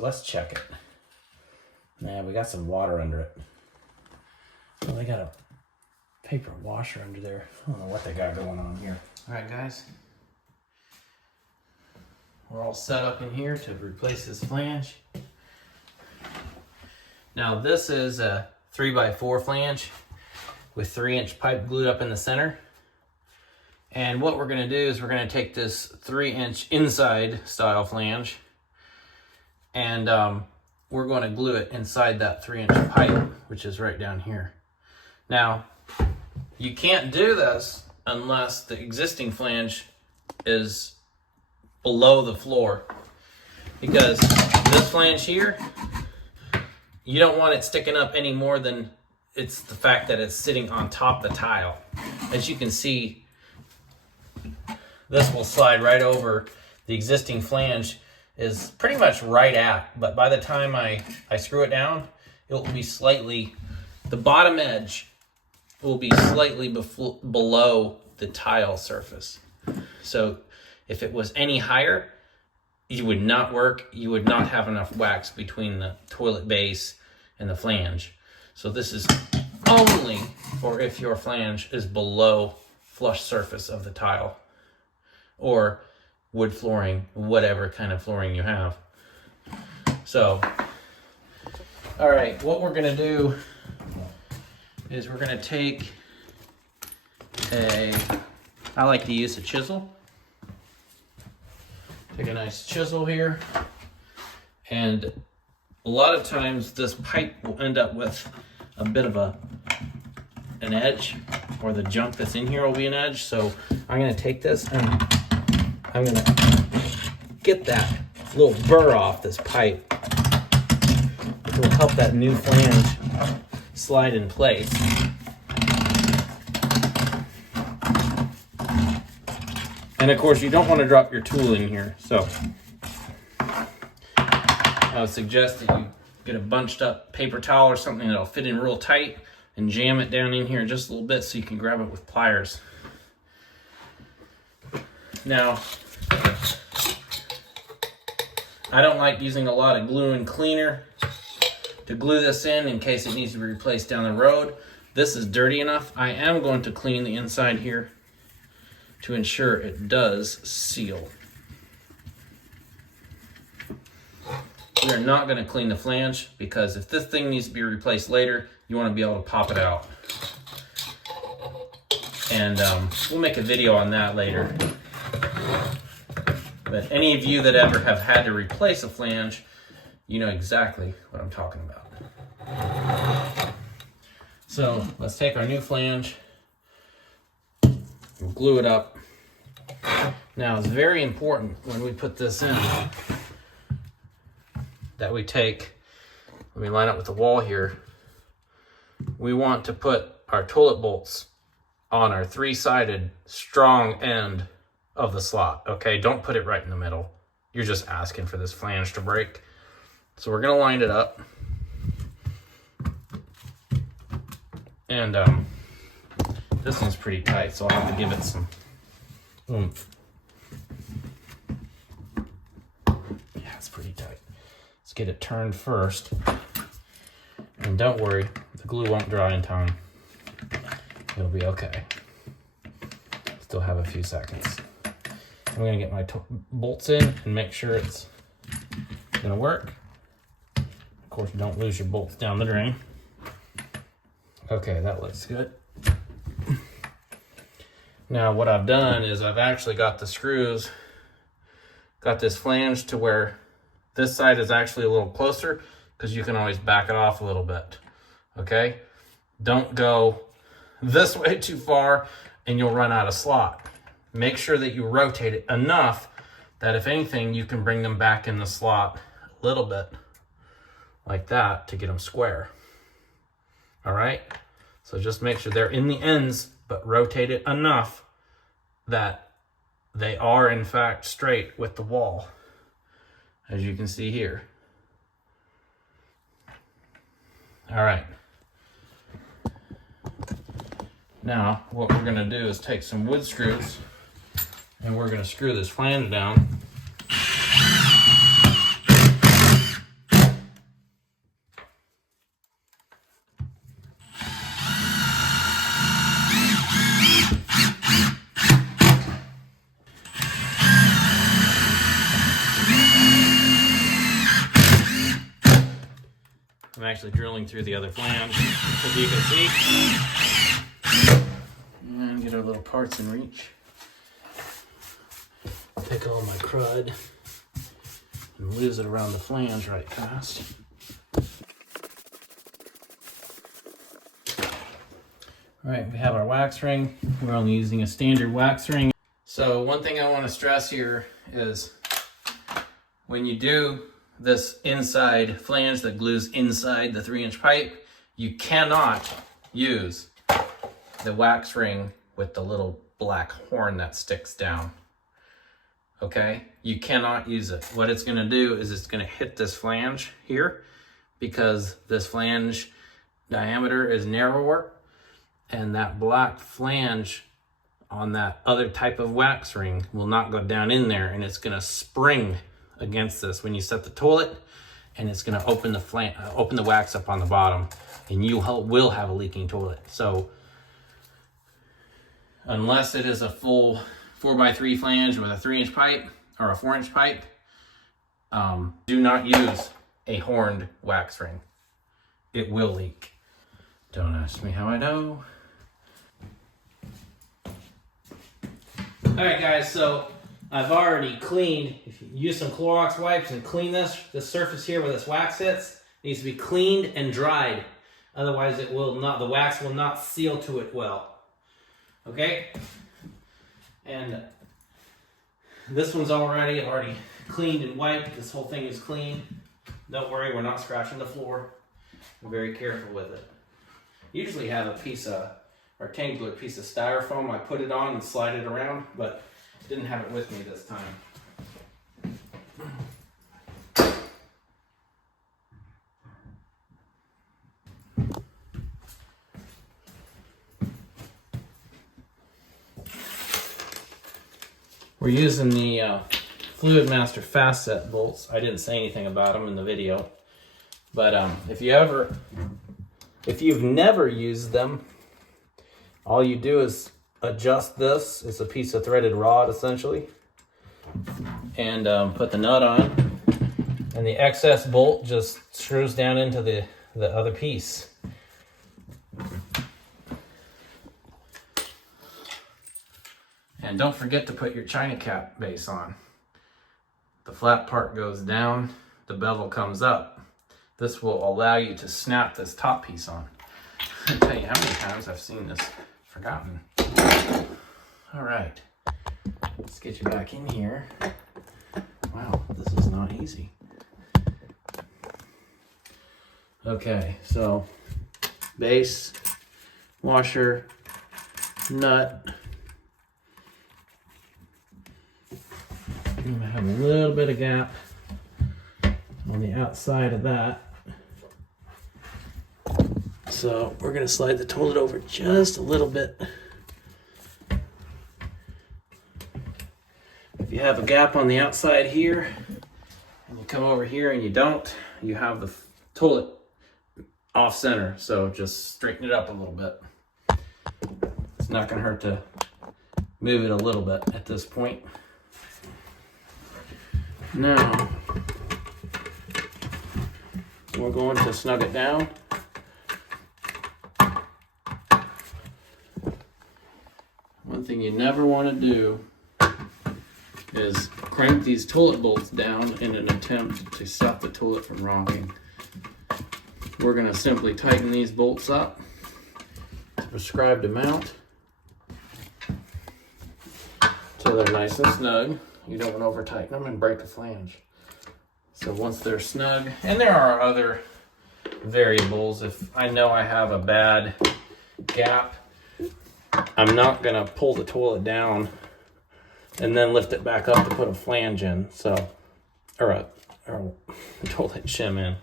Let's check it. Yeah, we got some water under it. Oh, they got a paper washer under there. I don't know what they got going on here. All right, guys. We're all set up in here to replace this flange. Now this is a 3x4 flange with 3-inch pipe glued up in the center. And what we're gonna do is we're gonna take this 3-inch inside style flange and we're going to glue it inside that 3-inch pipe, which is right down here. Now, you can't do this unless the existing flange is below the floor, because this flange here, you don't want it sticking up any more than it's the fact that it's sitting on top of the tile. As you can see, this will slide right over. The existing flange is pretty much right at, but by the time I screw it down, it will be slightly, the bottom edge will be slightly below the tile surface. So if it was any higher, you would not work. You would not have enough wax between the toilet base and the flange. So this is only for if your flange is below flush surface of the tile or wood flooring, whatever kind of flooring you have. So, all right, what we're gonna do is we're gonna take I like to use a chisel. Take a nice chisel here. And a lot of times this pipe will end up with a bit of an edge, or the junk that's in here will be an edge. So I'm gonna take this and I'm gonna get that little burr off this pipe. It will help that new flange slide in place. And of course, you don't want to drop your tool in here. So I would suggest that you get a bunched up paper towel or something that'll fit in real tight and jam it down in here just a little bit so you can grab it with pliers. Now, I don't like using a lot of glue and cleaner to glue this in case it needs to be replaced down the road. This is dirty enough. I am going to clean the inside here to ensure it does seal. We are not going to clean the flange because if this thing needs to be replaced later, you want to be able to pop it out. And we'll make a video on that later. But any of you that ever have had to replace a flange, you know exactly what I'm talking about. So let's take our new flange, we'll glue it up. Now it's very important when we put this in that we take, let me line up with the wall here, we want to put our toilet bolts on our 3-sided strong end of the slot, okay? Don't put it right in the middle. You're just asking for this flange to break. So we're gonna line it up. And this one's pretty tight, so I'll have to give it some oomph. Yeah, it's pretty tight. Let's get it turned first. And don't worry, the glue won't dry in time. It'll be okay. Still have a few seconds. I'm gonna get my bolts in and make sure it's gonna work. Of course, don't lose your bolts down the drain. Okay, that looks good. Now what I've done is I've actually got the screws, got this flange to where this side is actually a little closer because you can always back it off a little bit, okay? Don't go this way too far and you'll run out of slot. Make sure that you rotate it enough that if anything, you can bring them back in the slot a little bit like that to get them square. All right, so just make sure they're in the ends, but rotate it enough that they are in fact straight with the wall, as you can see here. All right. Now, what we're gonna do is take some wood screws and we're gonna screw this flange down. I'm actually drilling through the other flange, as you can see. And get our little parts in reach. Pick all my crud and lose it around the flange right fast. All right, we have our wax ring. We're only using a standard wax ring. So one thing I want to stress here is when you do this inside flange that glues inside the 3-inch pipe, you cannot use the wax ring with the little black horn that sticks down. Okay, you cannot use it. What it's going to do is it's going to hit this flange here because this flange diameter is narrower, and that black flange on that other type of wax ring will not go down in there, and it's going to spring against this when you set the toilet, and it's going to open the wax up on the bottom, and you will have a leaking toilet. So unless it is a full 4x3 flange with a 3-inch pipe or a 4-inch pipe, do not use a horned wax ring. It will leak. Don't ask me how I know. All right, guys, so I've already cleaned. If you use some Clorox wipes and clean this surface here where this wax hits, needs to be cleaned and dried. Otherwise, it will not. The wax will not seal to it well. Okay, and this one's I've already cleaned and wiped. This whole thing is clean. Don't worry, we're not scratching the floor. We're very careful with it. Usually have a rectangular piece of styrofoam. I put it on and slide it around, but didn't have it with me this time. We're using the Fluid Master Fast Set bolts. I didn't say anything about them in the video, but if you've never used them, all you do is adjust this. It's a piece of threaded rod essentially, and put the nut on, and the excess bolt just screws down into the other piece. And don't forget to put your China cap base on. The flat part goes down, the bevel comes up. This will allow you to snap this top piece on. I'll tell you how many times I've seen this forgotten. All right, let's get you back in here. Wow, this is not easy. Okay, so base, washer, nut. I'm gonna have a little bit of gap on the outside of that. So we're gonna slide the toilet over just a little bit. If you have a gap on the outside here, and you come over here and you don't, you have the toilet off center. So just straighten it up a little bit. It's not gonna hurt to move it a little bit at this point. Now, we're going to snug it down. One thing you never want to do is crank these toilet bolts down in an attempt to stop the toilet from rocking. We're going to simply tighten these bolts up to the prescribed amount so they're nice and snug. You don't want to over tighten them and break a flange. So once they're snug, and there are other variables. If I know I have a bad gap, I'm not gonna pull the toilet down and then lift it back up to put a flange in. So, or a toilet shim in.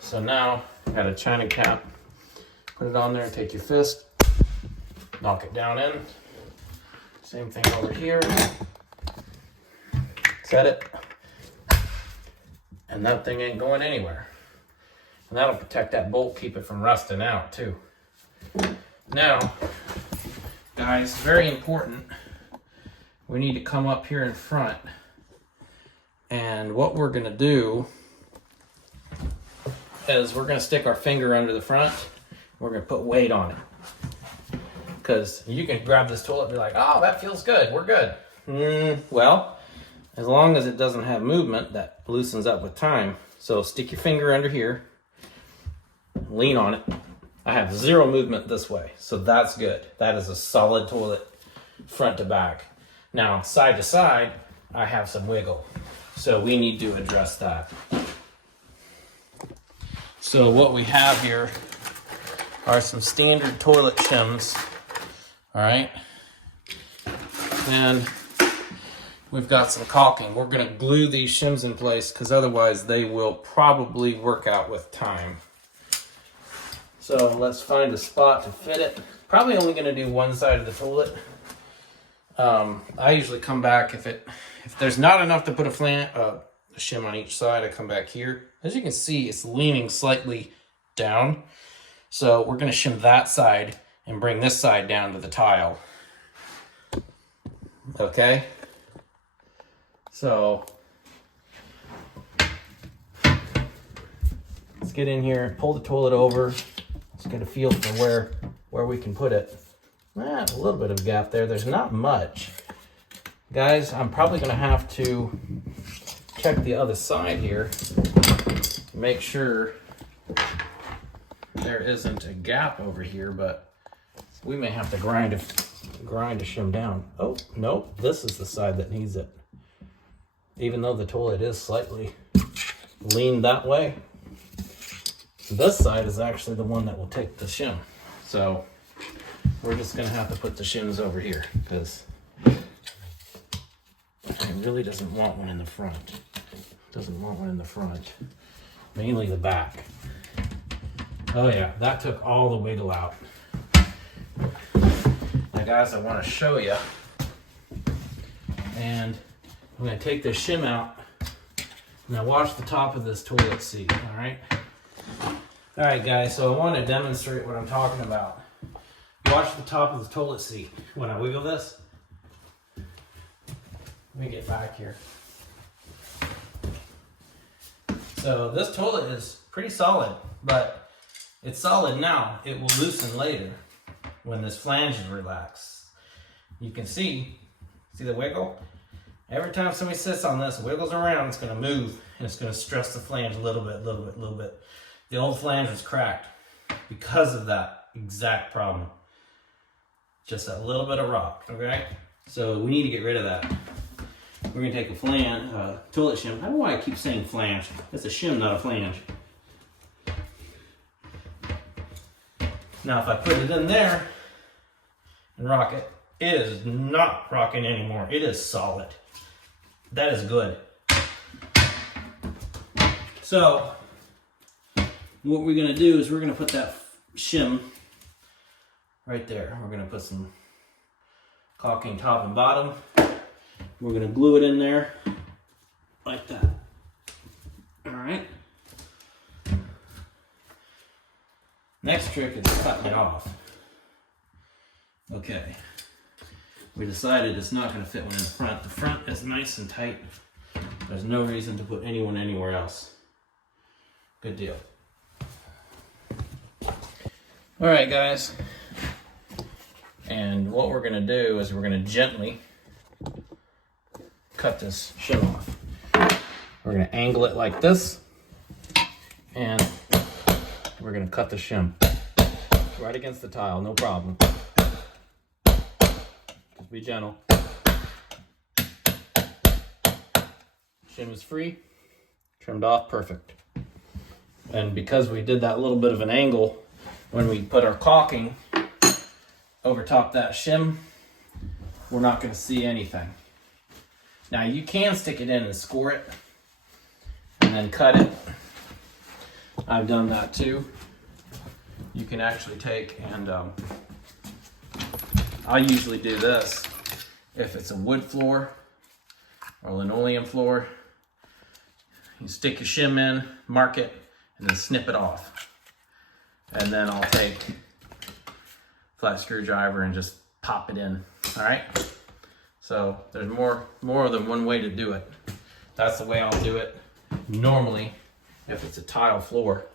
So now I got a China cap. Put it on there, take your fist, knock it down in. Same thing over here. Set it, and that thing ain't going anywhere. And that'll protect that bolt, keep it from rusting out too. Now, guys, very important, we need to come up here in front, and what we're gonna do is we're gonna stick our finger under the front. We're gonna put weight on it. Because you can grab this toilet and be like, oh, that feels good, we're good. Well, as long as it doesn't have movement, that loosens up with time. So stick your finger under here, lean on it. I have zero movement this way, so that's good. That is a solid toilet front to back. Now, side to side, I have some wiggle. So we need to address that. So what we have here are some standard toilet shims. All right. And we've got some caulking. We're gonna glue these shims in place because otherwise they will probably work out with time. So let's find a spot to fit it. Probably only gonna do one side of the toilet. I usually come back if there's not enough to put a shim on each side, I come back here. As you can see, it's leaning slightly down. So we're gonna shim that side and bring this side down to the tile. Okay? So let's get in here, pull the toilet over. Let's get a feel for where we can put it. A little bit of gap there. There's not much. Guys, I'm probably gonna have to check the other side here. Make sure there isn't a gap over here, but we may have to grind a shim down. Oh, no, this is the side that needs it. Even though the toilet is slightly leaned that way, this side is actually the one that will take the shim. So we're just gonna have to put the shims over here because it really doesn't want one in the front. Doesn't want one in the front. Mainly the back. Oh yeah, that took all the wiggle out. Now guys, I want to show you. And I'm going to take this shim out. Now watch the top of this toilet seat, all right? All right guys, so I want to demonstrate what I'm talking about. Watch the top of the toilet seat. When I wiggle this, let me get back here. So this toilet is pretty solid, but it's solid now. It will loosen later when this flange is relaxed. You can see the wiggle? Every time somebody sits on this, wiggles around, it's gonna move and it's gonna stress the flange a little bit. The old flange was cracked because of that exact problem. Just a little bit of rock, okay? So we need to get rid of that. We're gonna take a toilet shim. I don't know why I keep saying flange. It's a shim, not a flange. Now if I put it in there and rock it, it is not rocking anymore. It is solid. That is good. So what we're gonna do is we're gonna put that shim right there. We're gonna put some caulking top and bottom. We're gonna glue it in there like that. All right. Next trick is cutting it off. Okay. We decided it's not gonna fit one in the front. The front is nice and tight. There's no reason to put anyone anywhere else. Good deal. All right, guys. And what we're gonna do is we're gonna gently cut this shim off. We're gonna angle it like this, and we're gonna cut the shim right against the tile, no problem. Just be gentle. Shim is free, trimmed off, perfect. And because we did that little bit of an angle when we put our caulking over top that shim, we're not gonna see anything. Now you can stick it in and score it and then cut it. I've done that too. You can actually take and I usually do this if it's a wood floor or linoleum floor. You stick your shim in, mark it, and then snip it off. And then I'll take a flat screwdriver and just pop it in. All right. So there's more than one way to do it. That's the way I'll do it normally if it's a tile floor.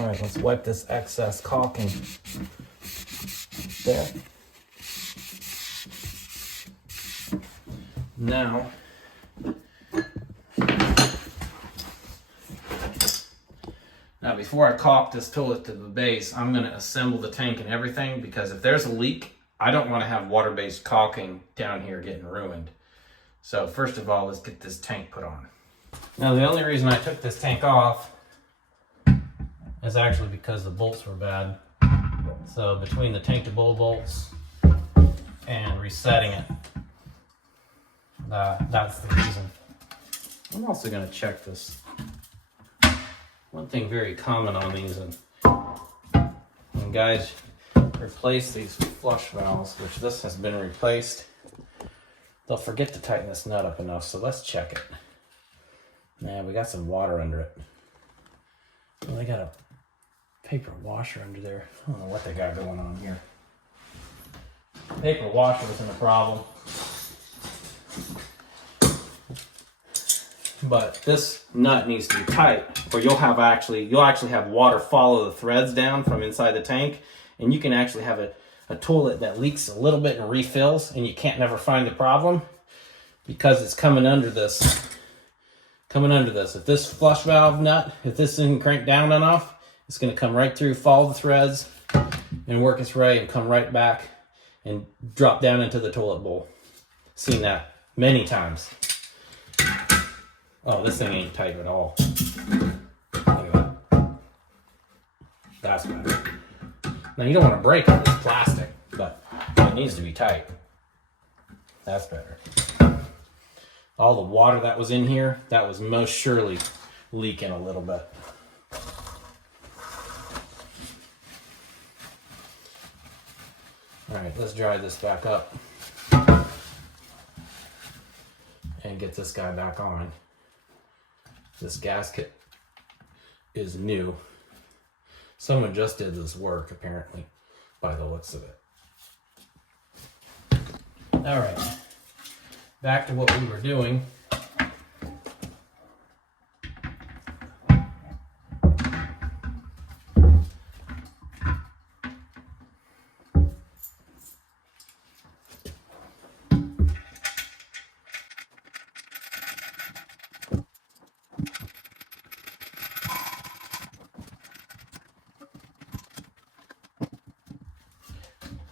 All right, let's wipe this excess caulking there. Now, before I caulk this toilet to the base, I'm going to assemble the tank and everything, because if there's a leak, I don't want to have water-based caulking down here getting ruined. So first of all, let's get this tank put on. Now the only reason I took this tank off is actually because the bolts were bad. So between the tank to bowl bolts and resetting it, that's the reason. I'm also going to check this. One thing very common on these, when guys replace these flush valves, which this has been replaced, they'll forget to tighten this nut up enough. So let's check it. Man, we got some water under it. Well, they got a paper washer under there. I don't know what they got going on here. Paper washer isn't a problem. But this nut needs to be tight, or you'll actually have water follow the threads down from inside the tank, and you can actually have a toilet that leaks a little bit and refills, and you can't never find the problem because it's coming under this. If this flush valve nut, if this isn't cranked down enough, it's going to come right through, follow the threads, and work its way and come right back and drop down into the toilet bowl. Seen that many times. Oh, this thing ain't tight at all. Look at that. That's better. Now you don't want to break it, it's plastic, but it needs to be tight. That's better. All the water that was in here, that was most surely leaking a little bit. All right, let's dry this back up and get this guy back on. This gasket is new. Someone just did this work, apparently, by the looks of it. All right, back to what we were doing.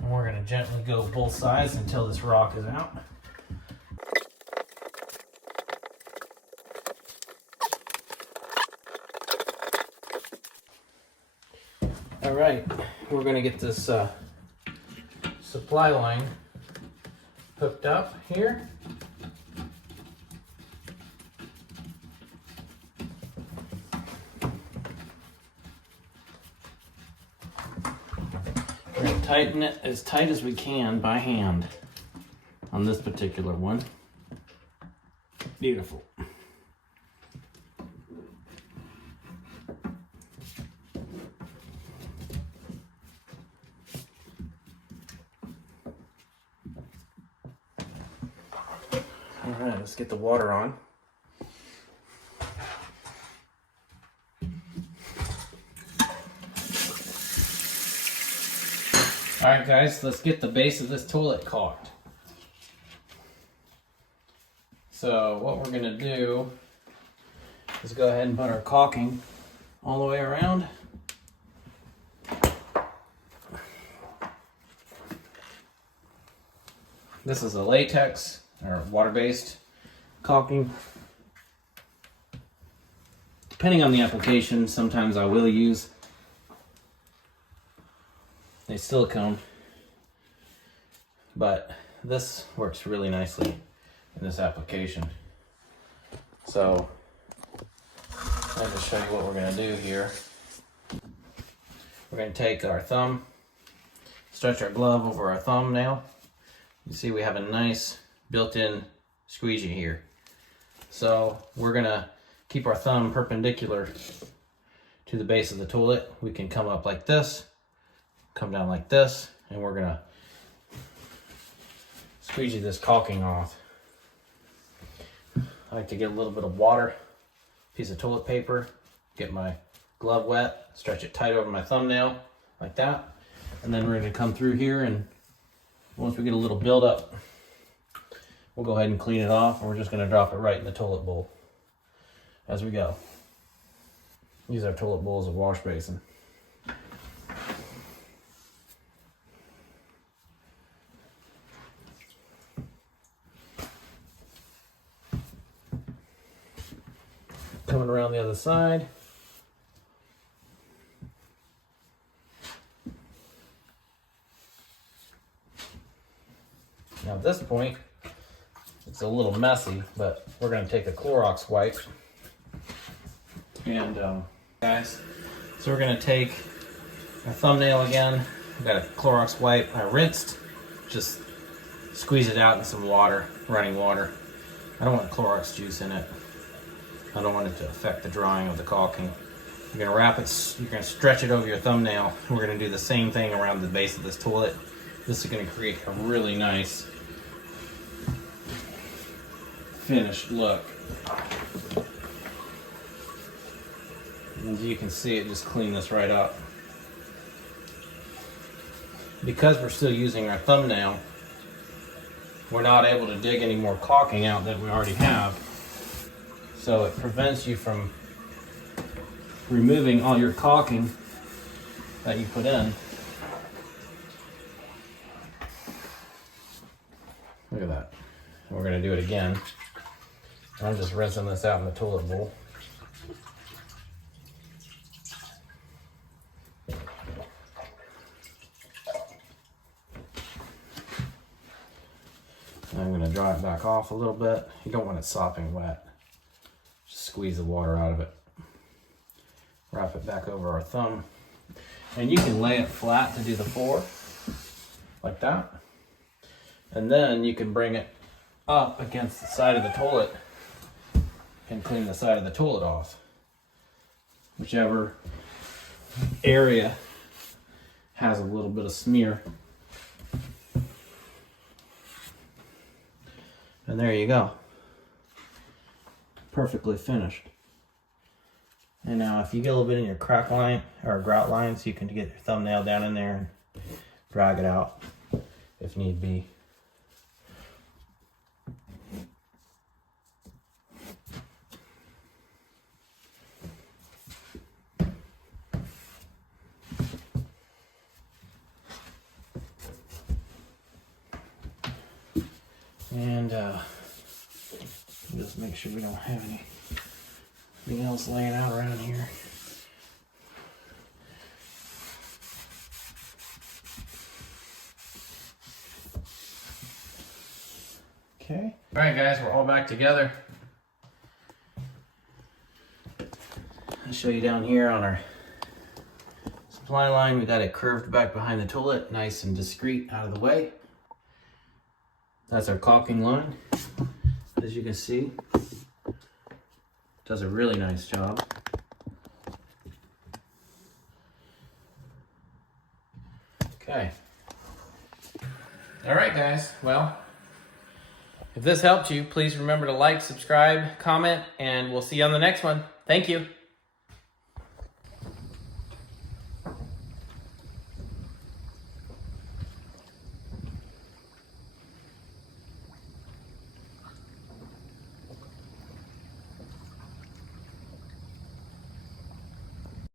And we're going to gently go both sides until this rock is out. All right, we're going to get this supply line hooked up here. We're going to tighten it as tight as we can by hand on this particular one. Beautiful. All right, let's get the water on. All right, guys, let's get the base of this toilet caulked. So what we're gonna do is go ahead and put our caulking all the way around. This is a latex or water-based caulking. Depending on the application, sometimes I will use a silicone, but this works really nicely in this application. So let me show you what we're going to do here. We're going to take our thumb, stretch our glove over our thumbnail. You see we have a nice built-in squeegee here. So we're going to keep our thumb perpendicular to the base of the toilet. We can come up like this, come down like this, and we're gonna squeegee this caulking off. I like to get a little bit of water, piece of toilet paper, get my glove wet, stretch it tight over my thumbnail like that. And then we're gonna come through here, and once we get a little buildup, we'll go ahead and clean it off, and we're just gonna drop it right in the toilet bowl as we go. Use our toilet bowl as a wash basin. Coming around the other side. Now at this point, it's a little messy, but we're going to take a Clorox wipe. And guys, so we're going to take our thumbnail again. I've got a Clorox wipe. I rinsed, just squeeze it out in some water, running water. I don't want Clorox juice in it. I don't want it to affect the drying of the caulking. You're going to wrap it, you're going to stretch it over your thumbnail. We're going to do the same thing around the base of this toilet. This is going to create a really nice finished look. And as you can see, it just cleaned this right up. Because we're still using our thumbnail, we're not able to dig any more caulking out that we already have. So it prevents you from removing all your caulking that you put in. Look at that. We're going to do it again. I'm just rinsing this out in the toilet bowl. I'm going to dry it back off a little bit. You don't want it sopping wet. Just squeeze the water out of it. Wrap it back over our thumb. And you can lay it flat to do the 4, like that. And then you can bring it up against the side of the toilet and clean the side of the toilet off. Whichever area has a little bit of smear. And there you go. Perfectly finished. And now if you get a little bit in your crack line or grout lines, you can get your thumbnail down in there and drag it out if need be. And just make sure we don't have anything else laying out around here. Okay. All right, guys, we're all back together. I'll show you down here on our supply line. We got it curved back behind the toilet, nice and discreet out of the way. That's our caulking line. As you can see, does a really nice job. Okay. All right, guys. Well, if this helped you, please remember to like, subscribe, comment, and we'll see you on the next one. Thank you.